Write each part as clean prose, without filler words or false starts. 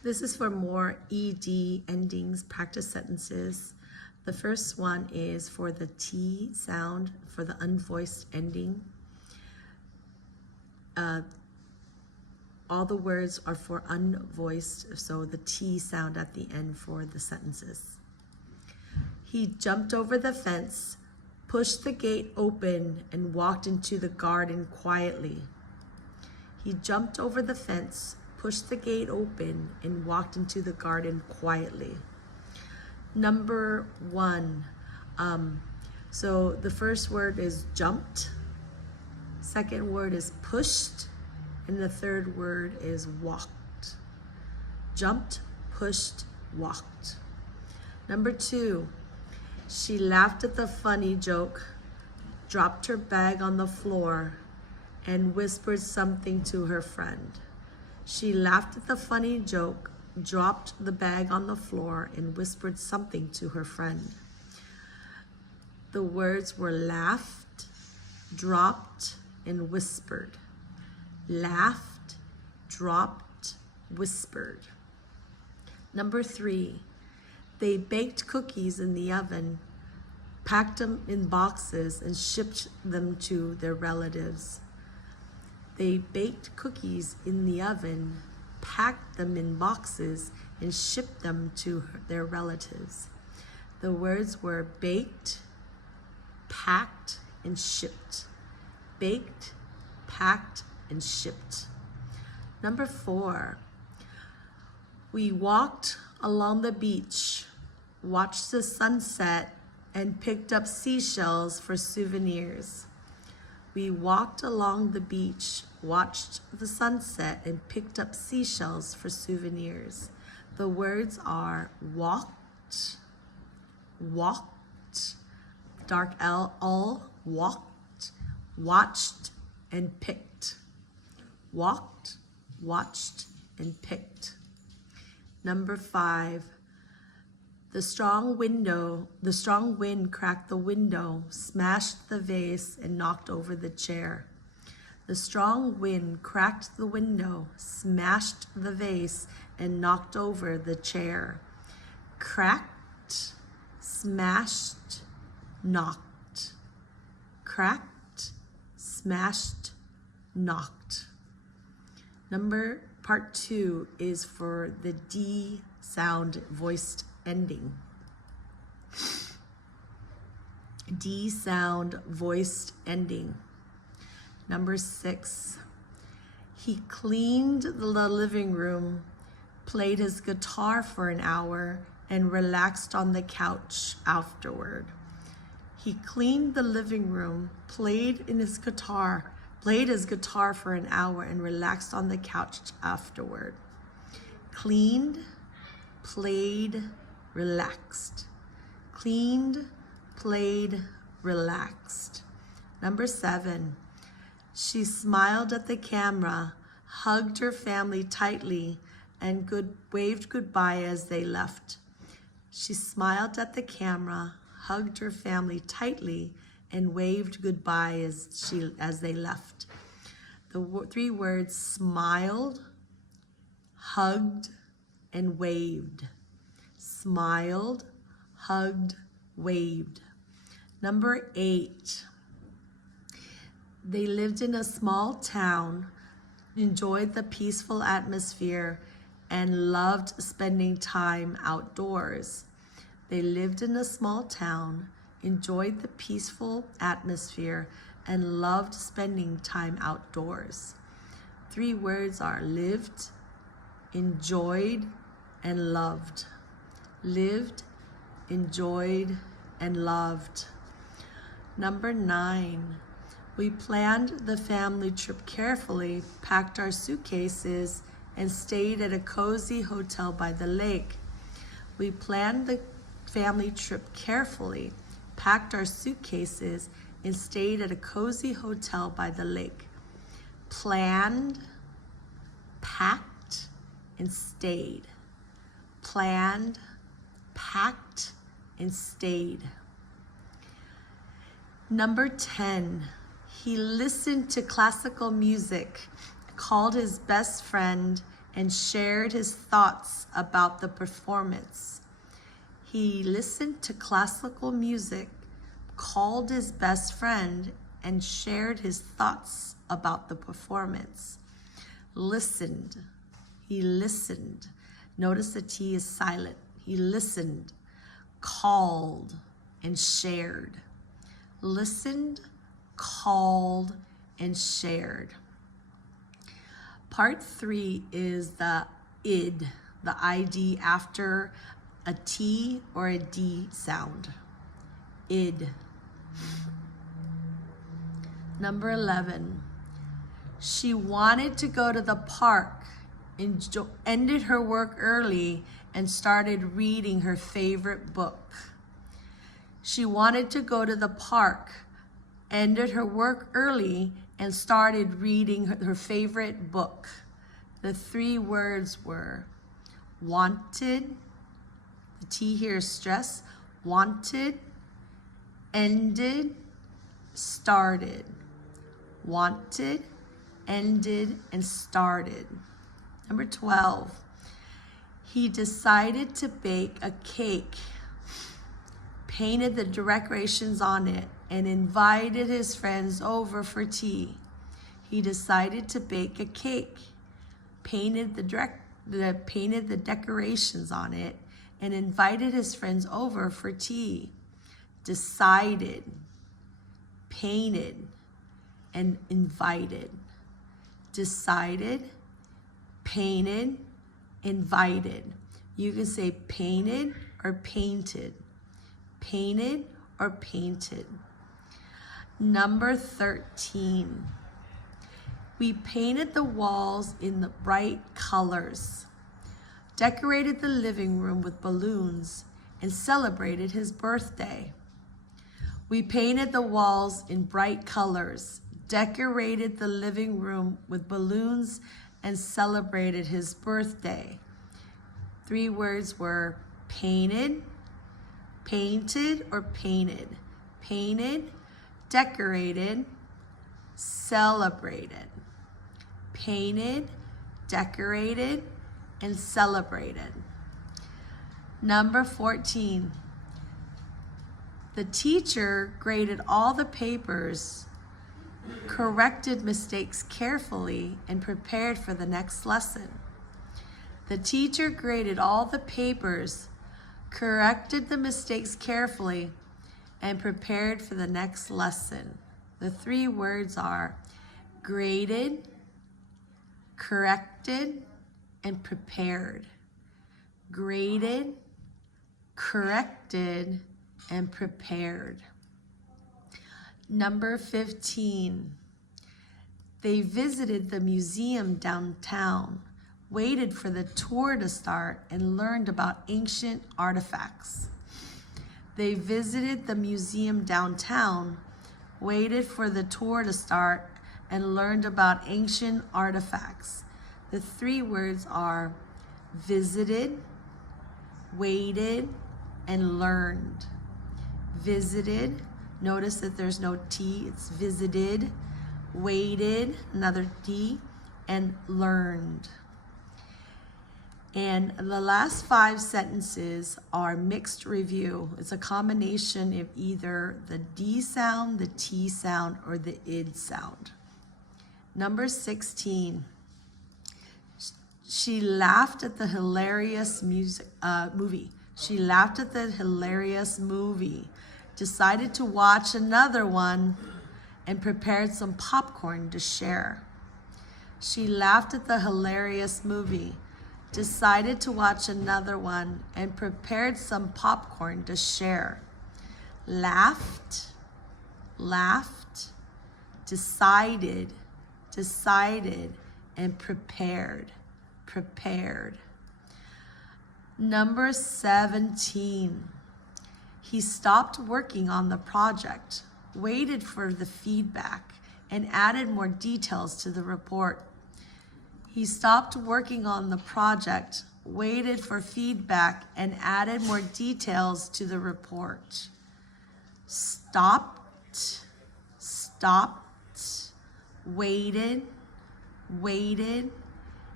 This is for more ED endings, practice sentences. The first one is for the T sound, for the unvoiced ending. All the words are for unvoiced, so the T sound at the end for the sentences. He jumped over the fence, pushed the gate open, and walked into the garden quietly. He jumped over the fence, pushed the gate open, and walked into the garden quietly. Number 1. So the first word is jumped. Second word is pushed. And the third word is walkt. Jumped, pushed, walked. Number 2. She laughed at the funny joke, dropped her bag on the floor, and whispered something to her friend. She laughed at the funny joke, dropped the bag on the floor, and whispered something to her friend. The words were laughed, dropped, and whispered. Laughed, dropped, whispered. Number 3, they baked cookies in the oven, packed them in boxes, and shipped them to their relatives. They baked cookies in the oven, packed them in boxes, and shipped them to their relatives. The words were baked, packed, and shipped. Baked, packed, and shipped. Number 4, we walked along the beach, watched the sunset, and picked up seashells for souvenirs. We walked along the beach, watched the sunset, and picked up seashells for souvenirs. The words are walked, walked, dark L, all, walked, watched, and picked. Walked, watched, and picked. Number 5, the strong wind cracked the window, smashed the vase, and knocked over the chair. The strong wind cracked the window, smashed the vase, and knocked over the chair. Cracked, smashed, knocked. Cracked, smashed, knocked. Part 2 is for the D sound voiced ending. D sound voiced ending. Number 6, he cleaned the living room, played his guitar for an hour, and relaxed on the couch afterward. He cleaned the living room, played his guitar for an hour, and relaxed on the couch afterward. Cleaned, played, relaxed. Cleaned, played, relaxed. Number 7, she smiled at the camera, hugged her family tightly, and waved goodbye as they left. She smiled at the camera, hugged her family tightly, and waved goodbye as they left. The 3 words smiled, hugged, and waved. Smiled, hugged, waved. Number 8, they lived in a small town, enjoyed the peaceful atmosphere, and loved spending time outdoors. They lived in a small town, enjoyed the peaceful atmosphere, and loved spending time outdoors. 3 words are lived, enjoyed, and loved. Lived, enjoyed, and loved. Number 9, we planned the family trip carefully, packed our suitcases, and stayed at a cozy hotel by the lake. We planned the family trip carefully, packed our suitcases, and stayed at a cozy hotel by the lake. Planned, packed, and stayed. Planned, packed, and stayed. Number 10, he listened to classical music, called his best friend, and shared his thoughts about the performance. He listened to classical music, called his best friend, and shared his thoughts about the performance. Listened. He listened. Notice the T is silent. He listened, called, and shared. Listened, called, and shared. Part 3 is the id, the ID after a T or a D sound. Id. Number 11. She wanted to go to the park, ended her work early, and started reading her favorite book. She wanted to go to the park, ended her work early, and started reading her favorite book. The 3 words were wanted, the T here is stress, wanted, ended, started. Wanted, ended, and started. Number 12. He decided to bake a cake, painted the decorations on it, and invited his friends over for tea. He decided to bake a cake, painted the decorations on it, and invited his friends over for tea. Decided, painted, and invited. Decided, painted, invited. You can say painted or painted. Painted or painted. Number 13. We painted the walls in the bright colors, decorated the living room with balloons, and celebrated his birthday. We painted the walls in bright colors, decorated the living room with balloons, and celebrated his birthday. 3 words were painted, painted or painted. Painted, decorated, celebrated. Painted, decorated, and celebrated. Number 14. The teacher graded all the papers, corrected mistakes carefully, and prepared for the next lesson. The teacher graded all the papers, corrected the mistakes carefully, and prepared for the next lesson. The 3 words are graded, corrected, and prepared. Graded, corrected, and prepared. Number 15. They visited the museum downtown, waited for the tour to start, and learned about ancient artifacts. They visited the museum downtown, waited for the tour to start, and learned about ancient artifacts. The 3 words are visited, waited, and learned. Visited, notice that there's no T, it's visited, waited, another T, and learned. And the last 5 sentences are mixed review. It's a combination of either the D sound, the T sound, or the id sound. Number 16. She laughed at the hilarious movie. She laughed at the hilarious movie, decided to watch another one, and prepared some popcorn to share. She laughed at the hilarious movie, decided to watch another one, and prepared some popcorn to share. Laughed, laughed, decided, decided, and prepared, prepared. Number 17. He stopped working on the project, waited for the feedback, and added more details to the report. He stopped working on the project, waited for feedback, and added more details to the report. Stopped, stopped, waited, waited,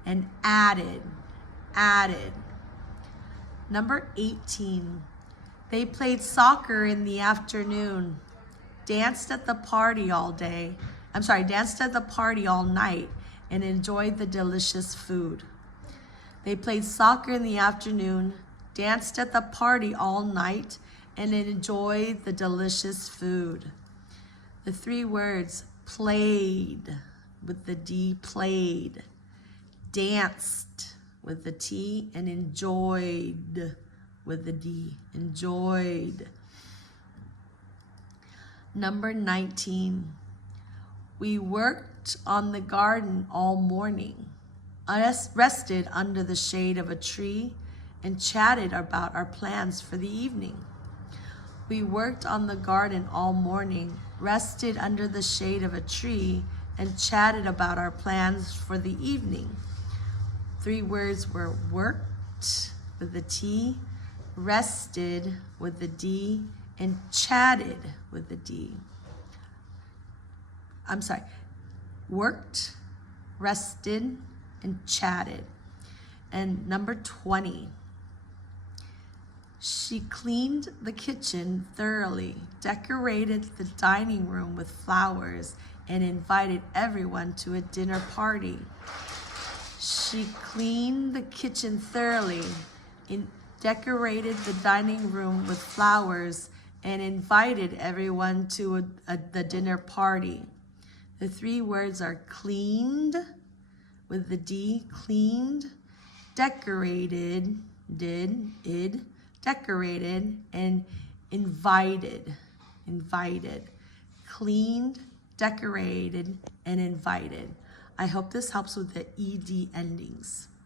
and added, added. Number 18, they played soccer in the afternoon, danced at the party all day. Danced at the party all night and enjoyed the delicious food. They played soccer in the afternoon, danced at the party all night, and enjoyed the delicious food. The three words played with the D, played, danced with the T, and enjoyed with the D, enjoyed. Number 19, we worked on the garden all morning, rested under the shade of a tree, and chatted about our plans for the evening. We worked on the garden all morning, rested under the shade of a tree, and chatted about our plans for the evening. Three words were worked with the T, rested with the D, and chatted with the D. Worked, rested, and chatted. And number 20, she cleaned the kitchen thoroughly, decorated the dining room with flowers, and invited everyone to a dinner party. She cleaned the kitchen thoroughly, decorated the dining room with flowers, and invited everyone to the dinner party. The three words are cleaned with the D, cleaned, decorated, decorated, and invited, invited. Cleaned, decorated, and invited. I hope this helps with the ED endings.